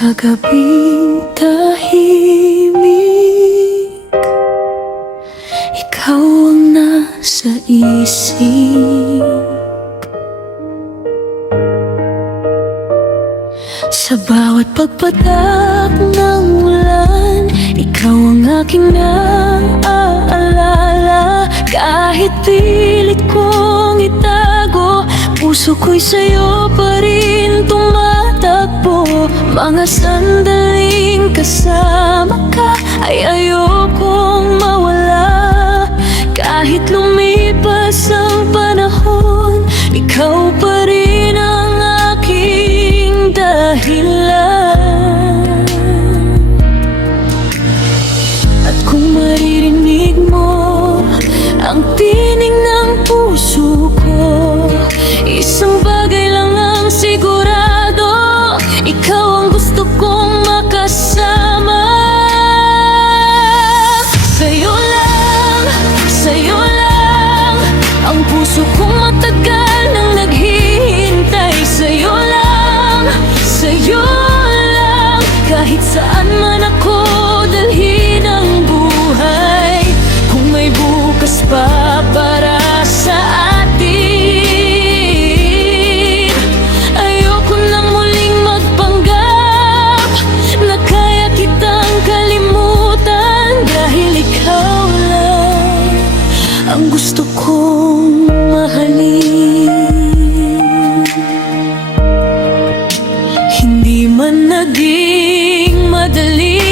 Sa gabing tahimik, ikaw ang nasa isip. Sa bawat pagpatak ng ulan, ikaw ang aking naaalala. Kahit pilit kong itago, puso ko'y sa'yo pa rin tumatakbo. Mga sandaling kasama ka ay ayokong mawala. Kahit lumipas ang panahon, ikaw pa rin ang aking dahilan. At kung maririnig mo ang tinig ng puso ko, isang bagay lang ang sigurado: ikaw ang gusto kong makasama. Sa'yo lang ang puso kong matagal nang naghihintay. Sa'yo lang, kahit saan man ako dalhin ang buhay. Kung may bukas pa para sa atin, ayoko nang muling magpanggap na kaya kitang kalimutan. Dahil ikaw lang ang gusto kong mahalin. Hindi man naging madali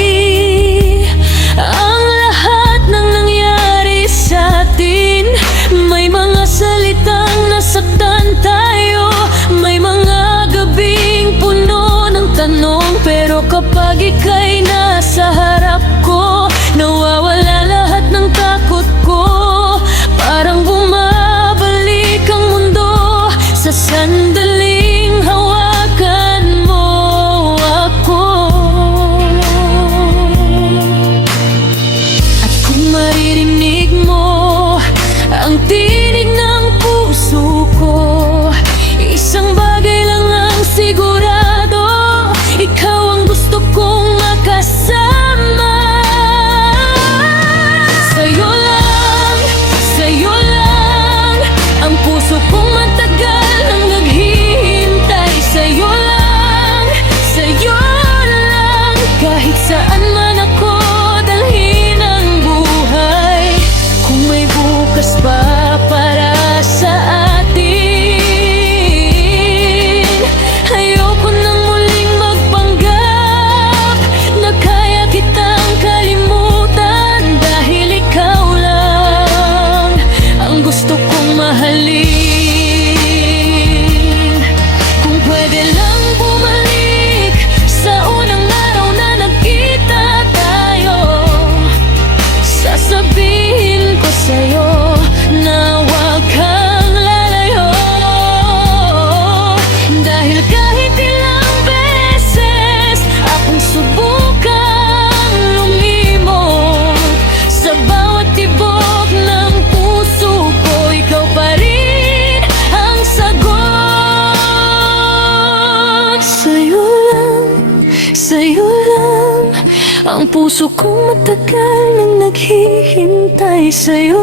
ang lahat ng nangyari sa atin. May mga salitang nasaktan tayo, may mga gabing puno ng tanong. Pero kapag ika'y nasa harap ko, nawawala lahat ng takot ko. Parang bumabalik ang mundo sa sandaling hawakan mo ako. At kung maririnig mo ang tinig ng puso ko, isang bagay lang ang sigurado: ikaw ang gusto kong makasama. Sa'yo lang ang puso kong matagal nang naghihintay. Sa'yo lang, kahit saan man ako dalhin ang buhay. Kung may bukas pa para sa atin, ayoko nang muling magpanggap na kaya kitang kalimutan. Dahil ikaw lang ang gusto kong mahalin. Kung pwede lang bumalik sa unang araw na nagkita tayo, sasabihin ko sa'yo na huwag kang lalayo. Dahil kahit ilang beses akong subukang lumimot, sa bawat tibok ng puso ko, ikaw pa rin ang sagot. Sa'yo lang ang puso kong matagal nang naghihintay. Sa'yo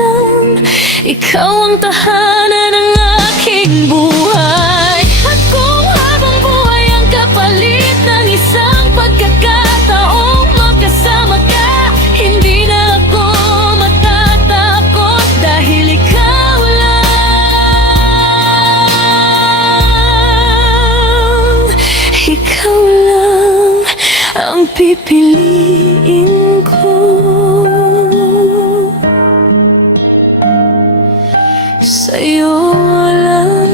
lang, ikaw ang tahanan ng aking buhay. At kung habang buhay ang kapalit ng isang pagkakataong magkasama ka, hindi na ako matatakot. Dahil ikaw lang ang pipiliin ko. Sa'yo lang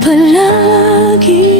palagi.